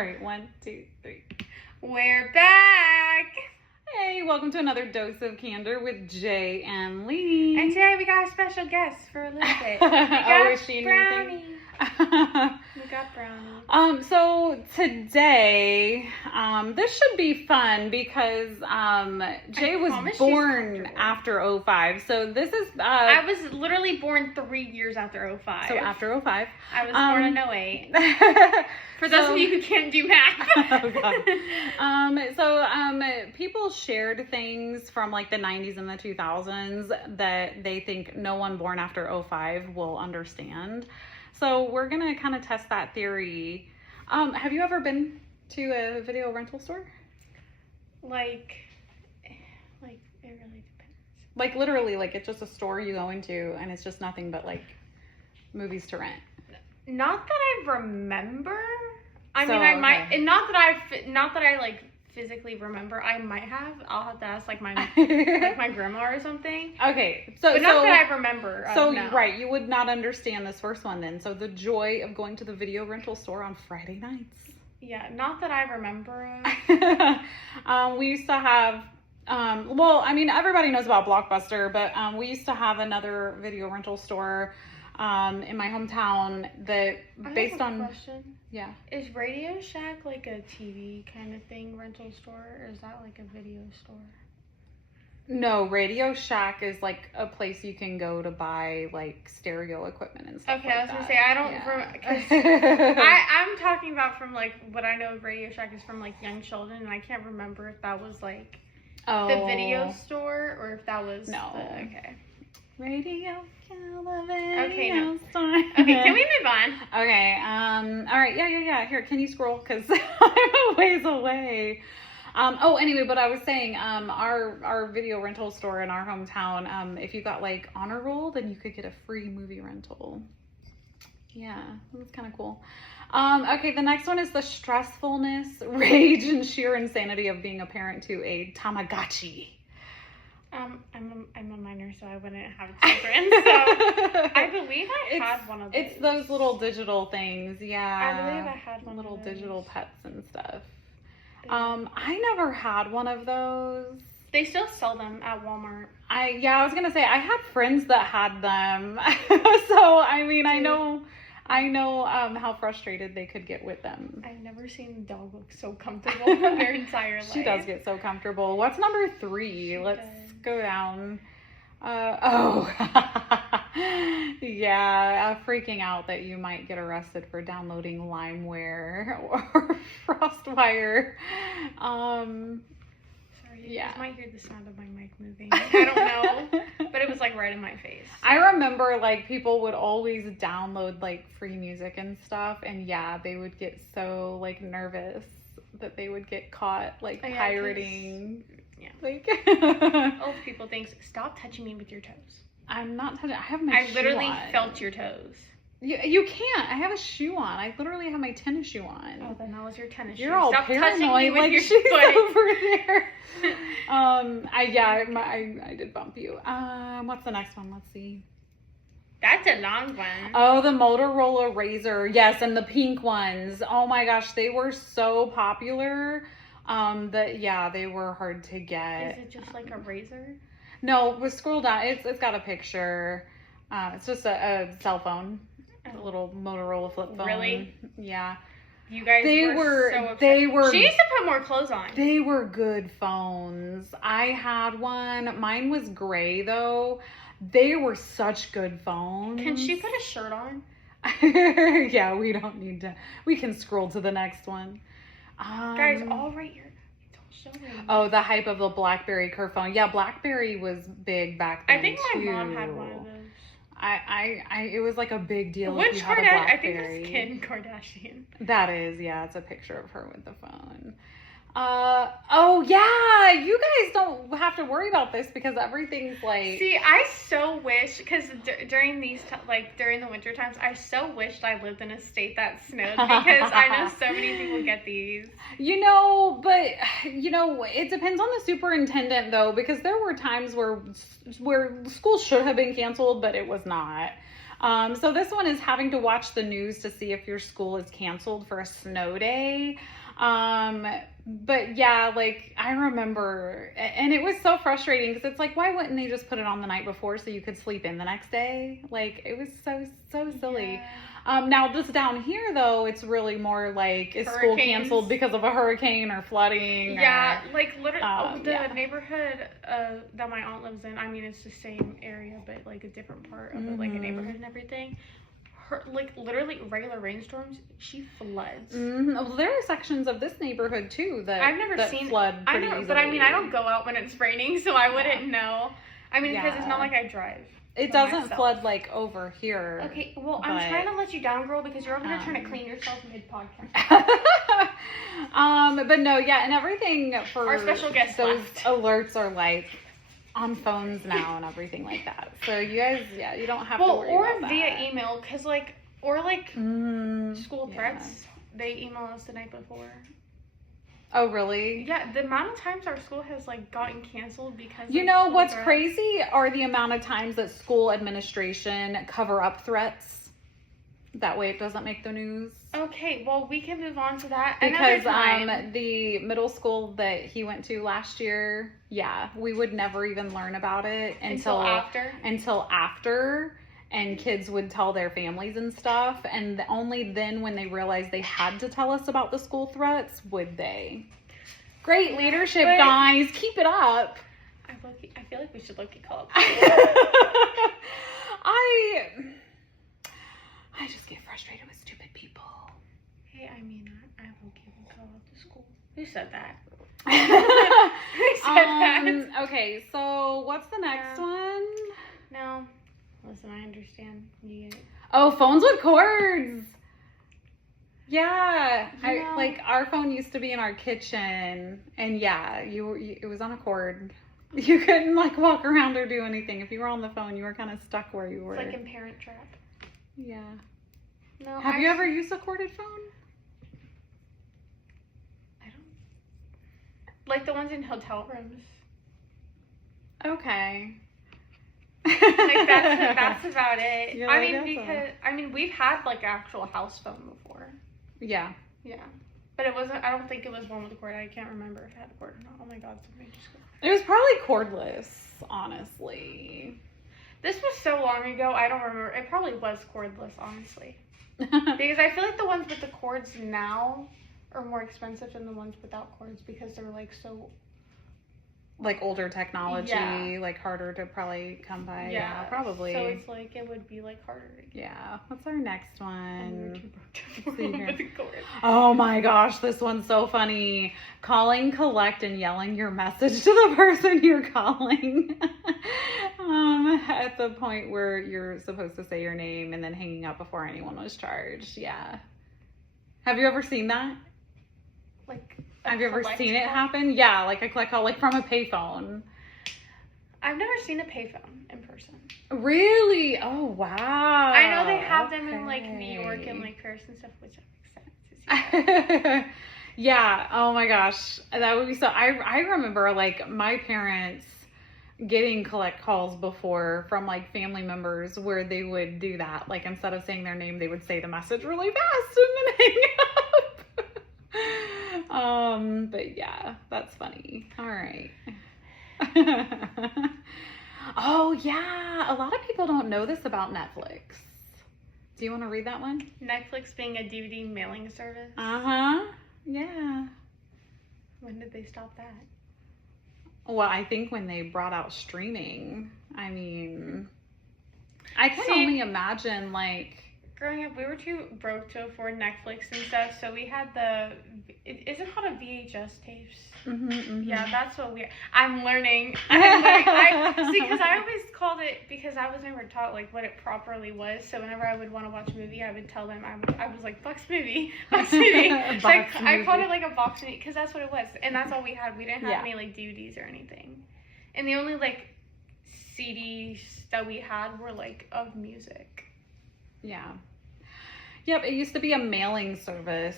right, 1, 2, 3. We're back! Hey, welcome to another Dose of Candor with Jay and Lee. And today we got a special guest for a little bit. We Oh, got is she Brownie. We got Brownie. So today, this should be fun because Jay was born after 05. So this is I was literally born 3 years after 05. So after 05. I was born in 08. For those of you who can't do math. Oh God. People shared things from like the 90s and the 2000s that they think no one born after 05 will understand. So we're going to kind of test that theory. Have you ever been to a video rental store? Like it really depends. Like literally, like it's just a store you go into and it's just nothing but like movies to rent. Not that I remember. I mean, I might, and not that I like physically remember. I might have. I'll have to ask like my my grandma or something. Okay, but not that I remember. So no. Right, you would not understand this first one then. So the joy of going to the video rental store on Friday nights. Yeah, not that I remember. We used to have. Well, I mean, everybody knows about Blockbuster, but we used to have another video rental store in my hometown that based on. Question. Yeah. Is Radio Shack like a TV kind of thing, rental store, or is that like a video store? No, Radio Shack is like a place you can go to buy like stereo equipment and stuff. Okay, like I was that. gonna say I don't. I'm talking about from like what I know of Radio Shack is from like young children, and I can't remember if that was like the video store or if that was okay. Radio, okay, no. store. Okay, can we move on? Okay, all right, yeah. Here, can you scroll? Because I'm a ways away. Anyway, but I was saying, our video rental store in our hometown, if you got like honor roll, then you could get a free movie rental. Yeah, that's kind of cool. Okay, the next one is the stressfulness, rage, and sheer insanity of being a parent to a Tamagotchi. I'm a minor, so I wouldn't have children. So I believe I had one of those. It's those little digital things, yeah. I believe I had one little of those. Digital pets and stuff. I never had one of those. They still sell them at Walmart. I was gonna say I had friends that had them, so I mean I know how frustrated they could get with them. I've never seen a dog look so comfortable in their entire life. She does get so comfortable. What's number 3? Let's go down. Yeah, freaking out that you might get arrested for downloading LimeWire or FrostWire. Sorry, you might hear the sound of my mic moving. I don't know, but it was like right in my face. I remember like people would always download like free music and stuff, and yeah, they would get so like nervous that they would get caught like pirating. Yeah. Like old people think, stop touching me with your toes. I'm not touching. I have my shoe literally on. felt your toes. You can't. I have a shoe on. I literally have my tennis shoe on. Oh, then that was your tennis shoe. You're all stop paranoid touching me with like your she's foot. over there. I did bump you. What's the next one? Let's see. That's a long one. Oh, the Motorola Razr. Yes, and the pink ones. Oh my gosh, they were so popular. They were hard to get. Is it just like a razor? No, we scroll down. It's got a picture. It's just a cell phone, a little Motorola flip phone. Really? Yeah. You guys were so upset. She needs to put more clothes on. They were good phones. I had one. Mine was gray though. They were such good phones. Can she put a shirt on? Yeah, we don't need to. We can scroll to the next one. Guys, all right here. Don't show them. Oh, the hype of the BlackBerry curve phone. Yeah, BlackBerry was big back then. I think my mom had one of those. It was like a big deal. Which if you had a BlackBerry. I think that's Kim Kardashian. That is, yeah, it's a picture of her with the phone. Oh yeah, you guys don't have to worry about this because everything's like. See, I so wish, because during during the winter times, I so wished I lived in a state that snowed because I know so many people get these. It depends on the superintendent though, because there were times where school should have been canceled, but it was not. So this one is having to watch the news to see if your school is canceled for a snow day. But yeah, like I remember, and it was so frustrating because it's like, why wouldn't they just put it on the night before so you could sleep in the next day? Like it was so silly. Yeah. Now this down here though, it's really more like, is school canceled because of a hurricane or flooding? Yeah, like literally the neighborhood that my aunt lives in. I mean, it's the same area, but like a different part of it, like a neighborhood and everything. Like literally regular rainstorms, she floods. Well, there are sections of this neighborhood too that I've never seen flood pretty easily. But I mean, I don't go out when it's raining, so I wouldn't know. I mean, because it's not like I drive. It doesn't flood like over here. Okay, well, I'm trying to let you down, girl, because you're over here trying to clean yourself mid-podcast. But no, yeah, and everything for our special guest those alerts are like on phones now and everything like that. So you guys, you don't have to worry about that. Or via email, because school threats, they email us the night before. Oh, really? Yeah, the amount of times our school has like gotten canceled because you know what's crazy are the amount of times that school administration cover up threats. That way it doesn't make the news. Okay, well, we can move on to that because the middle school that he went to last year, we would never even learn about it until after, and kids would tell their families and stuff, and only then when they realized they had to tell us about the school threats would they. Great leadership, guys. Keep it up. I feel like we should look at call up. I just get frustrated with stupid people. Hey, I mean, I will give a call up to school. Who said that? Who said that? Okay, so what's the next one? No. Listen, I understand. You get it. Oh, phones with cords. Yeah. Like our phone used to be in our kitchen, and it was on a cord. You couldn't like walk around or do anything. If you were on the phone, you were kind of stuck where you were. It's like in Parent Trap. Yeah. No. Have you ever used a corded phone? I don't. Like the ones in hotel rooms. Okay. Like that's about it. Yeah, I mean we've had like actual house phone before. Yeah. Yeah. But it wasn't. I don't think it was one with a cord. I can't remember if it had a cord or not. Oh my god, somebody just. It was probably cordless, honestly. This was so long ago, I don't remember. It probably was cordless, honestly. Because I feel like the ones with the cords now are more expensive than the ones without cords because they're like so... Like older technology, like harder to probably come by. Yeah, probably. So it's like, it would be like harder to get. Yeah. What's our next one? With oh my gosh, this one's so funny. Calling, collect, and yelling your message to the person you're calling. At the point where you're supposed to say your name and then hanging up before anyone was charged. Yeah. Have you ever seen that? Like... Have you ever seen it happen? Yeah, like a collect call, like from a payphone. I've never seen a payphone in person. Really? Oh, wow. I know they have them in like New York and like Paris and stuff, which makes sense. Yeah. Oh my gosh, that would be so. I remember like my parents getting collect calls before from like family members where they would do that. Like instead of saying their name, they would say the message really fast and then hang up. But yeah, that's funny. All right. Oh yeah, a lot of people don't know this about Netflix. Do you want to read that one? Netflix being a DVD mailing service. Yeah. When did they stop that? Well, I think when they brought out streaming. I mean, I can only imagine like... Growing up, we were too broke to afford Netflix and stuff, so we had is it called a VHS tapes? Yeah, that's what I'm learning. See, because I always called it, because I was never taught like what it properly was, so whenever I would want to watch a movie, I would tell them, I was like, box movie. So I called it like a box movie, because that's what it was, and that's all we had. We didn't have any like DVDs or anything, and the only like CDs that we had were like of music. Yeah. Yep, it used to be a mailing service.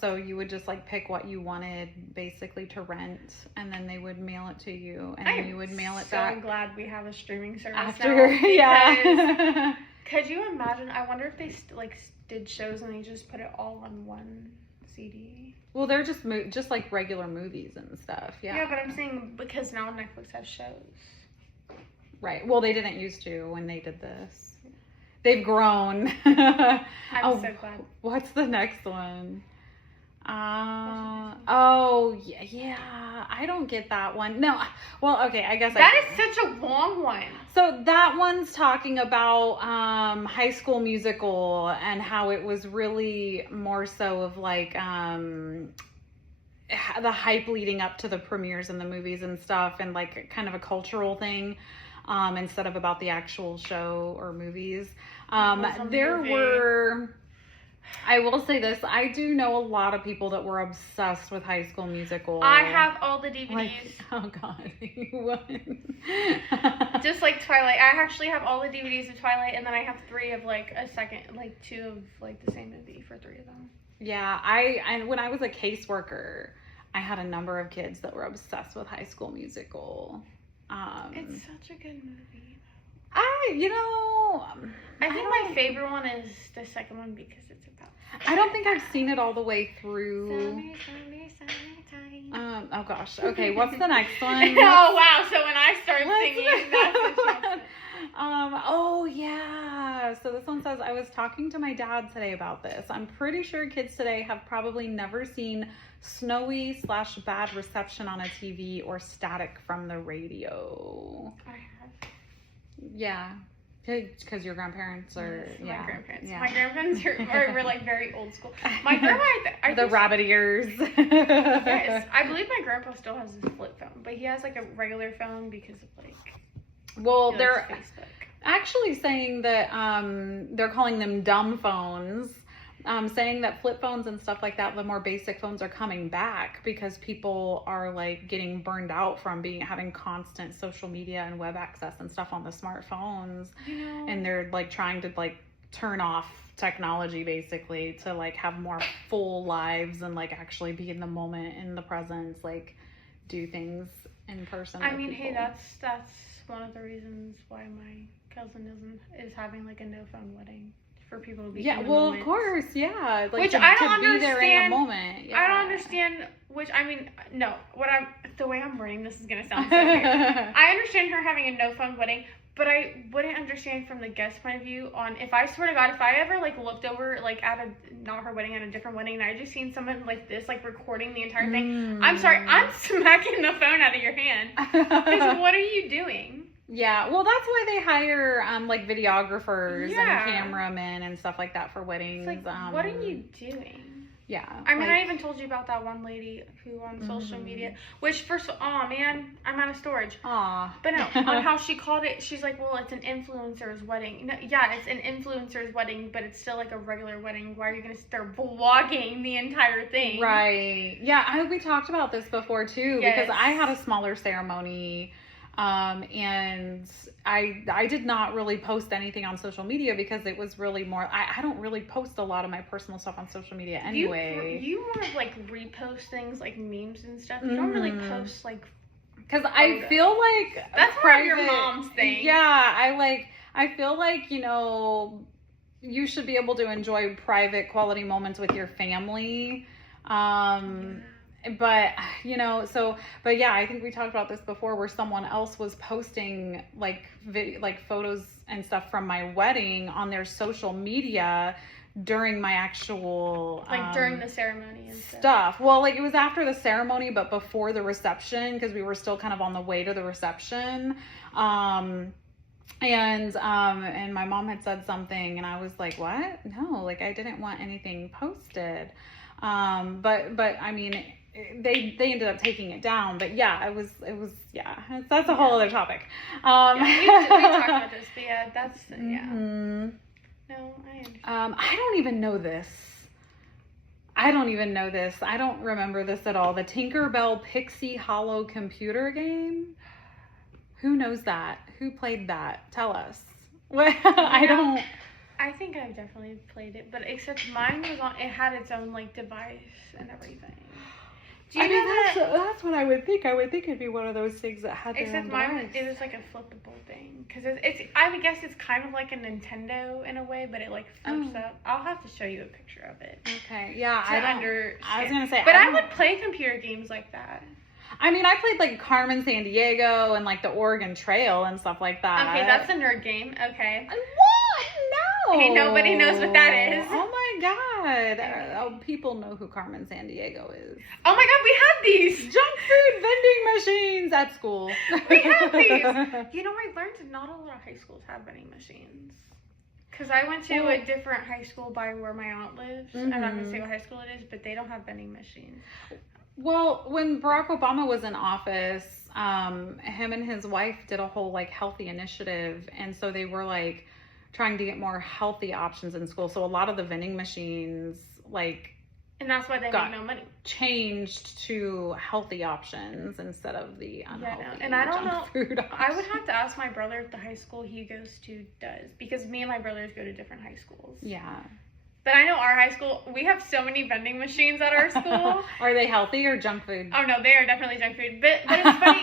So you would just like pick what you wanted basically to rent, and then they would mail it to you, and then you would mail it back. I'm so glad we have a streaming service after now. Could you imagine? I wonder if they did shows and they just put it all on one CD. Well, they're just like regular movies and stuff. Yeah. Yeah, but I'm saying because now Netflix has shows. Right. Well, they didn't used to when they did this. They've grown. I'm so glad. What's the next one? Yeah. I don't get that one. No. Well, okay. I guess that is such a long one. So that one's talking about High School Musical and how it was really more so of like the hype leading up to the premieres and the movies and stuff, and like kind of a cultural thing instead of about the actual show or movies. I will say this, I do know a lot of people that were obsessed with High School Musical. I have all the DVDs. Like, oh God, what? Just like Twilight. I actually have all the DVDs of Twilight, and then I have 3 of like two of like the same movie for 3 of them. Yeah, when I was a caseworker, I had a number of kids that were obsessed with High School Musical. It's such a good movie. I think my favorite one is the second one because it's about. I don't think I've seen it all the way through. Summertime. Oh gosh. Okay, what's the next one? Oh wow! So when I start singing, that's the oh yeah. So this one says, I was talking to my dad today about this. I'm pretty sure kids today have probably never seen snowy/bad reception on a TV or static from the radio. I have. Yeah. Because your grandparents are, yes, yeah. My grandparents. Yeah. My grandparents were like very old school. My grandma, the rabbit ears. Yes, I believe my grandpa still has his flip phone, but he has like a regular phone because of like. Well, they're Facebook. actually saying that they're calling them dumb phones. Saying that flip phones and stuff like that, the more basic phones are coming back because people are like getting burned out from having constant social media and web access and stuff on the smartphones. And they're like trying to like turn off technology basically to like have more full lives and like actually be in the moment, in the presence, like do things in person. I mean, hey, that's one of the reasons why my cousin is having like a no phone wedding. For people to be in the moment. Of course, yeah. Like, which I don't understand. Be there in the moment. Yeah. I don't understand. No. The way I'm wording this is gonna sound so weird. I understand her having a no phone wedding, but I wouldn't understand from the guest point of view on if I swear to God, if I ever like looked over like at not her wedding, at a different wedding, and I just seen someone like this like recording the entire thing. I'm sorry, I'm smacking the phone out of your hand. Because what are you doing? Yeah, well, that's why they hire like videographers and cameramen and stuff like that for weddings. It's like, what are you doing? Yeah. I mean, I even told you about that one lady who on social media, which first, man, I'm out of storage. Aw. But no, on how she called it, she's like, well, it's an influencer's wedding. No, yeah, it's an influencer's wedding, but it's still like a regular wedding. Why are you going to start vlogging the entire thing? Right. Yeah, we talked about this before too, because I had a smaller ceremony. And I did not really post anything on social media because it was really more, I don't really post a lot of my personal stuff on social media anyway. You more of like repost things like memes and stuff. You don't really post like. Because I feel like that's part of your mom's thing. Yeah, I feel like, you should be able to enjoy private quality moments with your family. But yeah, I think we talked about this before where someone else was posting like photos and stuff from my wedding on their social media during my actual during the ceremony and stuff. Well, like it was after the ceremony but before the reception because we were still kind of on the way to the reception. And my mom had said something and I was like, what? No, like I didn't want anything posted. But I mean, they ended up taking it down, but yeah, it was that's a whole other topic. We talked about this, but yeah, that's No, I understand. I don't even know this. I don't remember this at all. The Tinkerbell Pixie Hollow computer game. Who knows that? Who played that? Tell us. I don't. I think I've definitely played it, but except mine was it had its own like device and everything. Do you know that? That's what I would think. I would think it'd be one of those things that had their Except own mine, device. it was like a flippable thing. Because it's, I would guess it's kind of like a Nintendo in a way, but it like flips up. I'll have to show you a picture of it. Okay, yeah. I was going to say. But I would play computer games like that. I mean, I played like Carmen Sandiego and like the Oregon Trail and stuff like that. Okay, that's a nerd game. Okay. What? No. Hey, nobody knows what that is. Oh my god. People know who Carmen Sandiego is. Oh my god, we have these. Junk food vending machines at school. We have these. You know, I learned not a lot of high schools have vending machines. Because I went to a different high school by where my aunt lives. I'm not going to say what high school it is, but they don't have vending machines. Well, when Barack Obama was in office, him and his wife did a whole like healthy initiative, and so they were like trying to get more healthy options in school. So a lot of the vending machines and that's why they make no money. Changed to healthy options instead of the unhealthy and I don't know. Food I would have to ask my brother if the high school he goes to does, because me and my brothers go to different high schools. Yeah. But I know our high school, we have so many vending machines at our school. Are they healthy or junk food? Oh no, they are definitely junk food. But it's funny,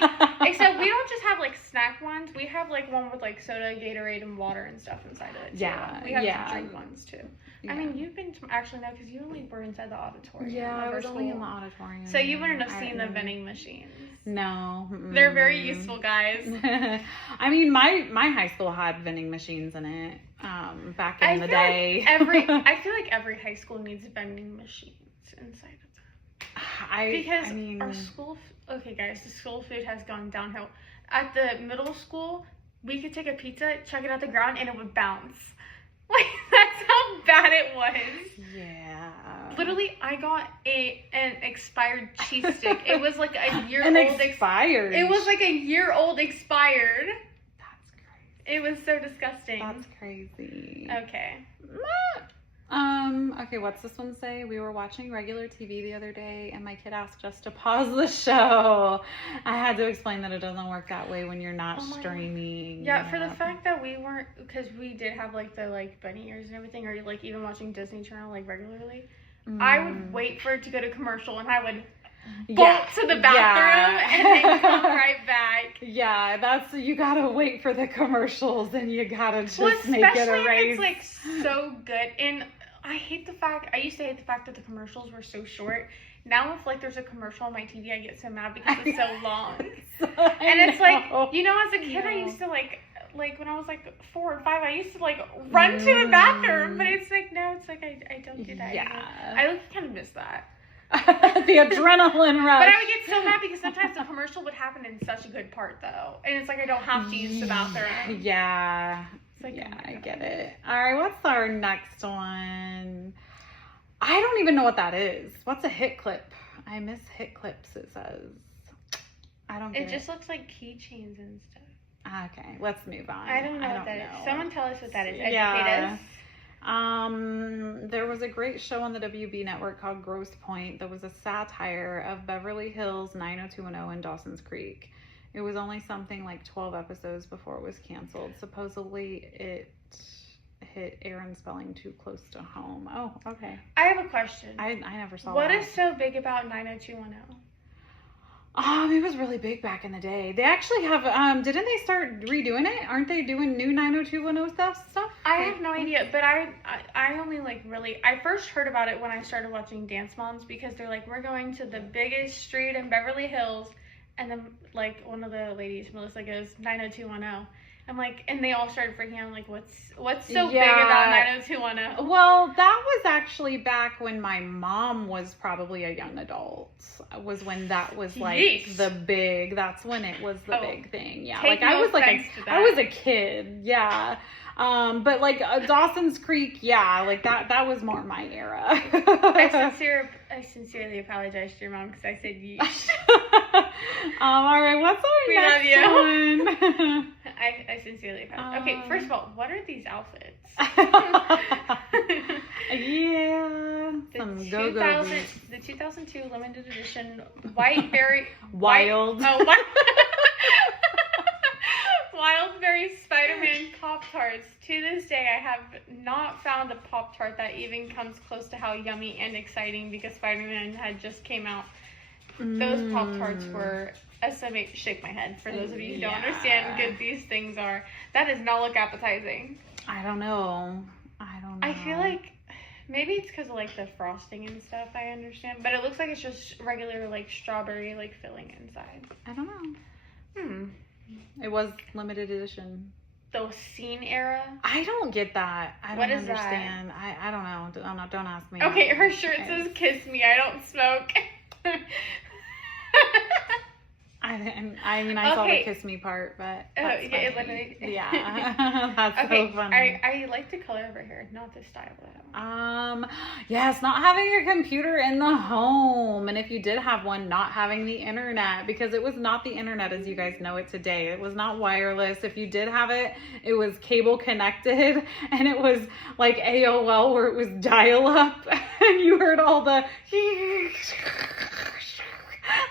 except we don't just have like snack ones. We have like one with like soda, Gatorade, and water and stuff inside of it too. Yeah, we have some drink ones too. Yeah. I mean, you've been actually no, because you only were inside the auditorium. Yeah, I was only in the auditorium. So you wouldn't have seen the vending machines. No. They're very useful, guys. I mean, my high school had vending machines in it back in the day. Like I feel like every high school needs vending machines inside of them. Our school, okay guys, the school food has gone downhill. At the middle school, we could take a pizza, chuck it at the ground, and it would bounce. Like, that's how bad it was. Yeah. Literally, I got an expired cheese stick. It was like a year old. Expired? It was like a year old expired. That's crazy. It was so disgusting. That's crazy. Okay. Okay, what's this one say? We were watching regular TV the other day and my kid asked us to pause the show. I had to explain that it doesn't work that way when you're not streaming. Yeah, for the fact that we weren't, because we did have like the like bunny ears and everything, or like even watching Disney Channel like regularly, I would wait for it to go to commercial and I would bolt to the bathroom and then come right back. Yeah, you gotta wait for the commercials and you gotta just make it a race. It's like so good. And I used to hate the fact that the commercials were so short. Now if like there's a commercial on my TV, I get so mad because it's so long. And it's like, you know, as a kid, I used to like when I was like 4 or 5, I used to like run to the bathroom. But it's like, no, it's like I don't do that anymore. I kind of miss that. The adrenaline rush. But I would get so mad because sometimes the commercial would happen in such a good part though. And it's like I don't have to use the bathroom. Yeah. Like, yeah, I get it. All right, what's our next one? I don't even know what that is. What's a hit clip? I miss hit clips, it says. I don't get it. It just looks like keychains and stuff. Okay, let's move on. I don't know what that is. Someone tell us what that is. Yeah. Educate us. There was a great show on the WB network called Grosse Pointe that was a satire of Beverly Hills 90210 and Dawson's Creek. It was only something like 12 episodes before it was canceled. Supposedly it hit Aaron Spelling too close to home. Oh, okay. I have a question. I never saw What that. is so big about 90210? It was really big back in the day. They actually have, didn't they start redoing it? Aren't they doing new 90210 stuff? I have no idea, but I only I first heard about it when I started watching Dance Moms, because they're like, we're going to the biggest street in Beverly Hills, and then like one of the ladies, Melissa, goes 90210. I'm like, and they all started freaking out. I'm like, what's so big about 90210? Well, that was actually back when my mom was probably a young adult. Was when that was like that's when it was the big thing. Yeah, like I was a kid. Yeah. But like Dawson's Creek, yeah, like that was more my era. I sincerely apologize to your mom because I said yeesh. All right, what's our next one? I sincerely apologize. Okay, first of all, what are these outfits? Yeah, the 2002 limited edition white berry wild. Wildberry Spider-Man Pop-Tarts. To this day, I have not found a Pop-Tart that even comes close to how yummy and exciting, because Spider-Man had just came out. Those Pop-Tarts were, shake my head for those of you who don't understand how good these things are. That does not look appetizing. I don't know. I feel like maybe it's because of like the frosting and stuff, I understand. But it looks like it's just regular like strawberry like filling inside. I don't know. It was limited edition. The scene era? I don't get that. I don't understand. That? I don't know. Don't ask me. Okay, her shirt says "Kiss Me, I don't smoke." I saw the kiss me part, but that's funny. Yeah, that's so funny. I like the color of her hair, not the style though. Yes, not having a computer in the home, and if you did have one, not having the internet, because it was not the internet as you guys know it today. It was not wireless. If you did have it, it was cable connected, and it was like AOL where it was dial up, and you heard all the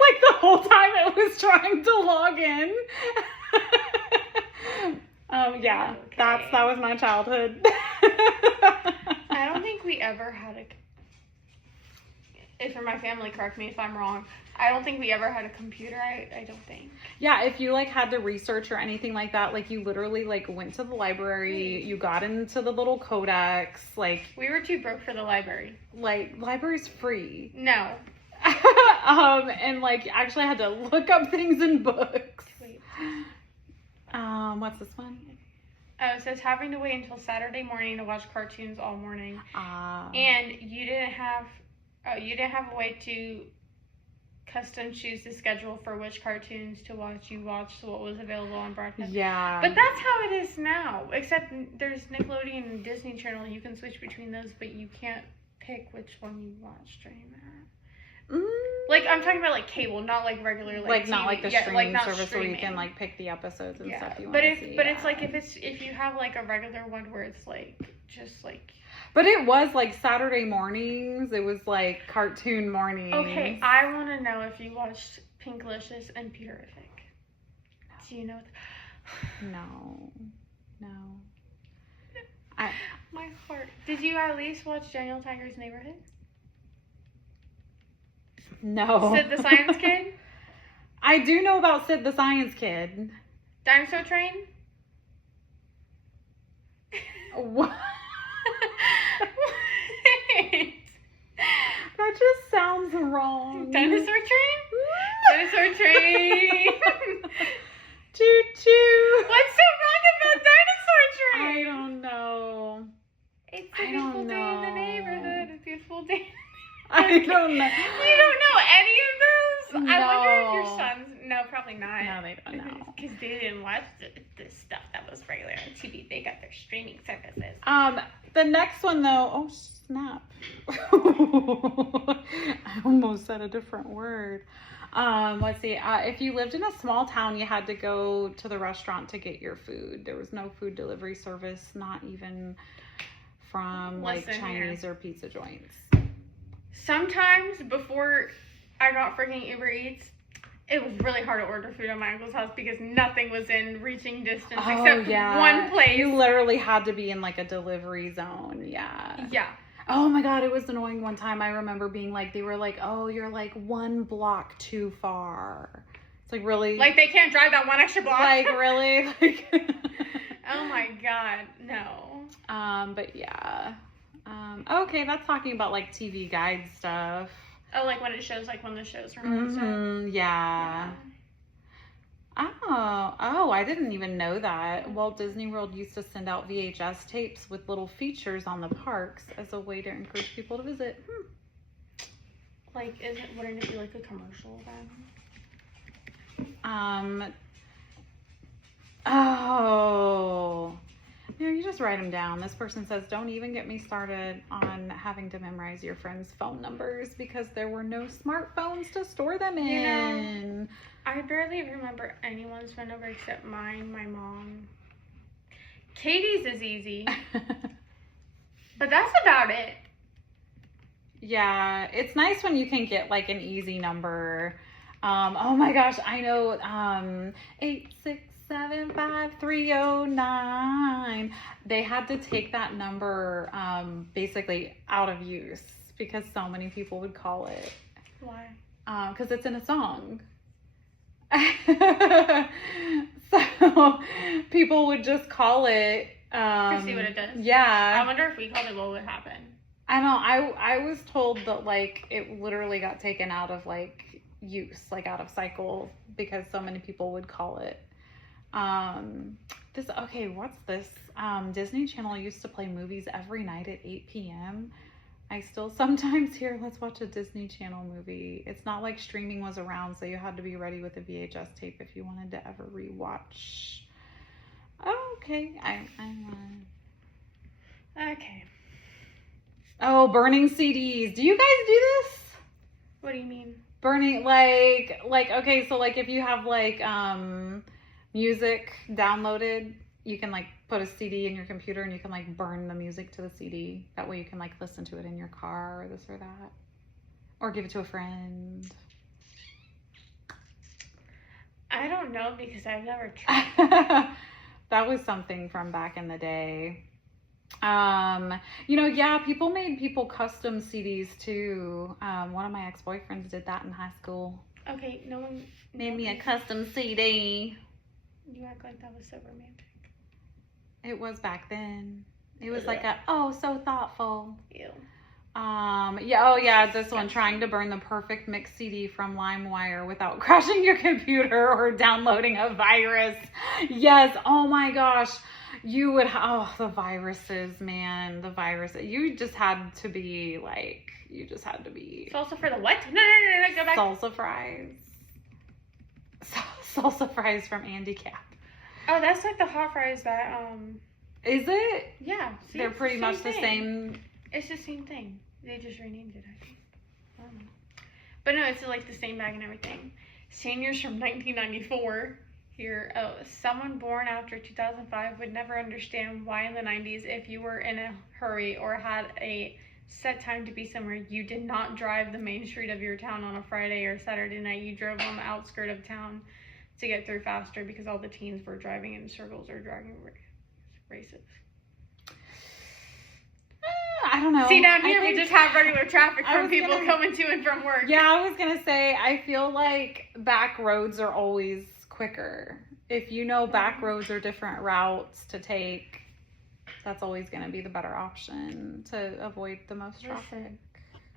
like the whole time it was trying to log in. Yeah, that was my childhood. I don't think we ever had if for my family, correct me if I'm wrong, I don't think we ever had a computer. I don't think. Yeah, if you like had to research or anything like that, like you literally like went to the library, you got into the little codex, like we were too broke for the library. Like library's free. No. And like actually I had to look up things in books. Wait. What's this one? Oh, it says having to wait until Saturday morning to watch cartoons all morning. And you didn't have a way to custom choose the schedule for which cartoons to watch. You watched what was available on broadcast. Yeah. But that's how it is now. Except there's Nickelodeon and Disney Channel. You can switch between those, but you can't pick which one you watch during that. Like I'm talking about like cable, not like regular like TV. Not like the streaming service where you can like pick the episodes and stuff you want to see. But it's like if you have like a regular one where it's like just like. But it was like Saturday mornings. It was like cartoon mornings. Okay, I want to know if you watched Pinklicious and Peterific. No. Do you know? No. My heart. Did you at least watch Daniel Tiger's Neighborhood? No. Sid the Science Kid? I do know about Sid the Science Kid. Dinosaur Train? What? That just sounds wrong. Dinosaur Train? Dinosaur Train! Choo choo! What's so wrong about Dinosaur Train? I don't know. It's a beautiful day in the neighborhood. A beautiful day. I don't know. You don't know any of those? No. I wonder if your sons... No, probably not. No, they don't know. Because they didn't watch the stuff that was regular on TV. They got their streaming services. The next one, though... Oh, snap. I almost said a different word. Let's see. If you lived in a small town, you had to go to the restaurant to get your food. There was no food delivery service, not even from like Chinese or pizza joints. Sometimes before I got freaking Uber Eats, it was really hard to order food at my uncle's house because nothing was in reaching distance except one place. You literally had to be in like a delivery zone. Yeah. Yeah. Oh my God, it was annoying one time. I remember being like, they were like, oh, you're like 1 block too far. It's like, really? Like they can't drive that one extra block? Like, really? Like oh my God, no. But yeah. Okay, that's talking about like TV guide stuff. Oh, like when it shows, like when the shows are on. Yeah. Oh, I didn't even know that. Walt Disney World used to send out VHS tapes with little features on the parks as a way to encourage people to visit. Like, wouldn't it be like a commercial then? Oh. No, you just write them down. This person says, don't even get me started on having to memorize your friends' phone numbers because there were no smartphones to store them in. You know, I barely remember anyone's phone number except mine, my mom. Katie's is easy. But that's about it. Yeah, it's nice when you can get like an easy number. Oh my gosh, I know 8675309. They had to take that number basically out of use because so many people would call it. Why? because it's in a song. So people would just call it. To see what it does. Yeah. I wonder if we called it, what would happen? I know. I was told that like it literally got taken out of like use, like out of cycle, because so many people would call it. What's this? Disney Channel used to play movies every night at 8 p.m. I still sometimes hear, let's watch a Disney Channel movie. It's not like streaming was around, so you had to be ready with a VHS tape if you wanted to ever rewatch. Oh, okay. Okay. Oh, burning CDs. Do you guys do this? What do you mean? Burning, like, okay, so like if you have like music downloaded, you can like put a CD in your computer and you can like burn the music to the CD. That way you can like listen to it in your car or this or that. Or give it to a friend. I don't know because I've never tried. That was something from back in the day. People made custom CDs too. One of my ex-boyfriends did that in high school. Okay, no one made me a custom CD. You act like that was so romantic. It was back then. It was like so thoughtful. Ew. This one, trying to burn the perfect mix CD from LimeWire without crashing your computer or downloading a virus. Yes, oh my gosh. You would, the viruses, man, the virus. You just had to be. Salsa for the what? No, go back. Salsa fries. Salsa fries from Andy Cap. Oh, that's like the hot fries that, Is it? Yeah. See, they're pretty much the same. It's the same thing. They just renamed it, I think. I don't know. But no, it's like the same bag and everything. Seniors from 1994 here. Oh, someone born after 2005 would never understand why in the 90s, if you were in a hurry or had a set time to be somewhere, you did not drive the main street of your town on a Friday or Saturday night. You drove on the outskirt of town to get through faster because all the teens were driving in circles or dragging races. I don't know. See, down here we just have regular traffic from people coming to and from work. Yeah, I was going to say, I feel like back roads are always quicker. If you know back roads are different routes to take, that's always going to be the better option to avoid the most traffic. Listen,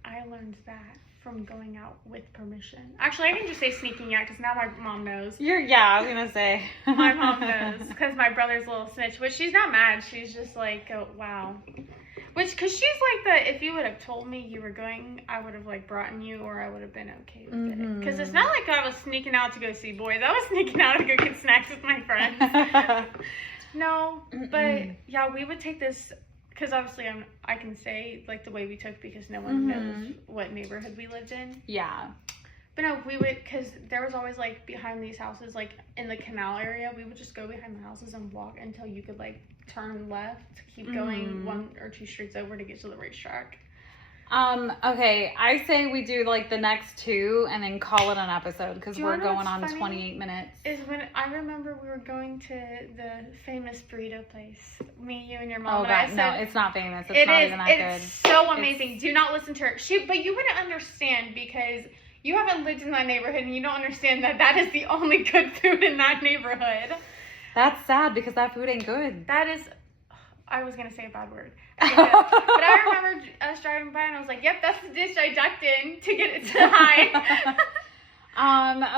I learned that from going out with permission. Actually, I can just say sneaking out because now my mom knows. I was going to say. My mom knows because my brother's a little snitch, which she's not mad. She's just like, oh, wow. Because she's like the, if you would have told me you were going, I would have like brought you, or I would have been okay with it. Because it's not like I was sneaking out to go see boys. I was sneaking out to go get snacks with my friends. No, but yeah, we would take this, because obviously I can say like the way we took because no one knows what neighborhood we lived in. Yeah. But no, we would, because there was always like behind these houses, like in the canal area, we would just go behind the houses and walk until you could like turn left to keep going 1 or 2 streets over to get to the racetrack. Okay, I say we do like the next 2 and then call it an episode because we're going on 28 minutes. Is when I remember we were going to the famous burrito place. Me, you, and your mom. Oh God, no, it's not famous. It's not even that good. It's so amazing. Do not listen to her. But you wouldn't understand because you haven't lived in that neighborhood and you don't understand that is the only good food in that neighborhood. That's sad because that food ain't good. That is, I was going to say a bad word. But I remember us driving by and I was like, yep, that's the dish I ducked in to get it to hide.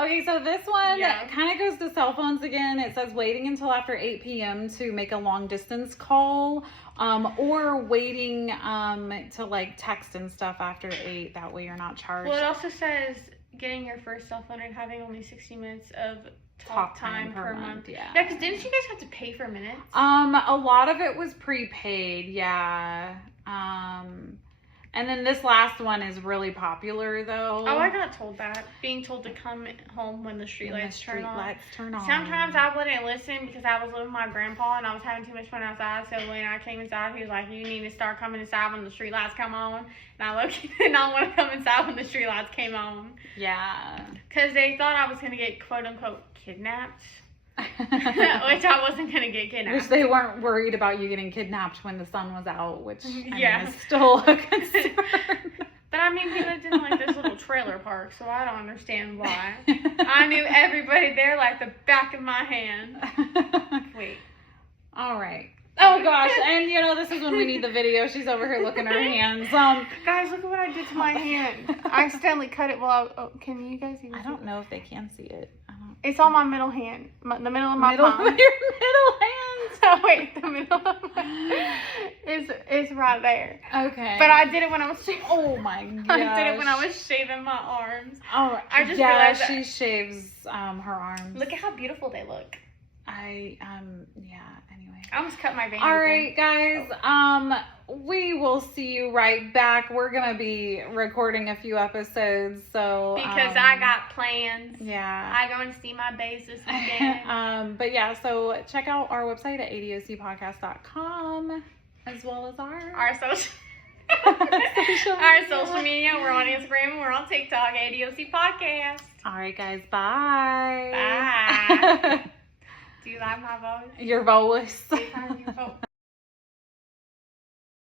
Okay, so this one kind of goes to cell phones again. It says waiting until after 8 p.m. to make a long distance call, or waiting to like text and stuff after 8. That way you're not charged. Well, it also says getting your first cell phone and having only 60 minutes of talk time per month. Yeah, because didn't you guys have to pay for minutes? A lot of it was prepaid. Yeah. And then this last one is really popular, though. Oh, I got told that. Being told to come home when the streetlights turn on. Sometimes I wouldn't listen because I was living with my grandpa and I was having too much fun outside. So when I came inside, he was like, you need to start coming inside when the streetlights come on. And I low-key did not want to come inside when the streetlights came on. Yeah. Because they thought I was going to get, quote-unquote, kidnapped. Which I wasn't going to get kidnapped. Which they weren't worried about you getting kidnapped when the sun was out, which I mean, is still a concern. But I mean, we lived in like this little trailer park, so I don't understand why. I knew everybody there like the back of my hand. Wait. All right. Oh gosh, and you know, this is when we need the video. She's over here looking at her hands. Guys, look at what I did to my hand. I accidentally cut it while can you guys even I don't know if they can see it. It's on my middle hand. The middle of my palm. Your middle hand. Oh wait, the middle of my is right there. Okay. But I did it when I was shaving. Oh my gosh. I did it when I was shaving my arms. Oh, I just realized that. She shaves her arms. Look at how beautiful they look. Yeah, anyway. I almost cut my vein. All right, guys. We will see you right back. We're going to be recording a few episodes, so. Because I got plans. Yeah. I go and see my bays this weekend. But yeah, so check out our website at adocpodcast.com, as well as our social media. We're on Instagram. We're on TikTok. ADOC Podcast. All right, guys. Bye. Bye. Do you like my voice? Your voice.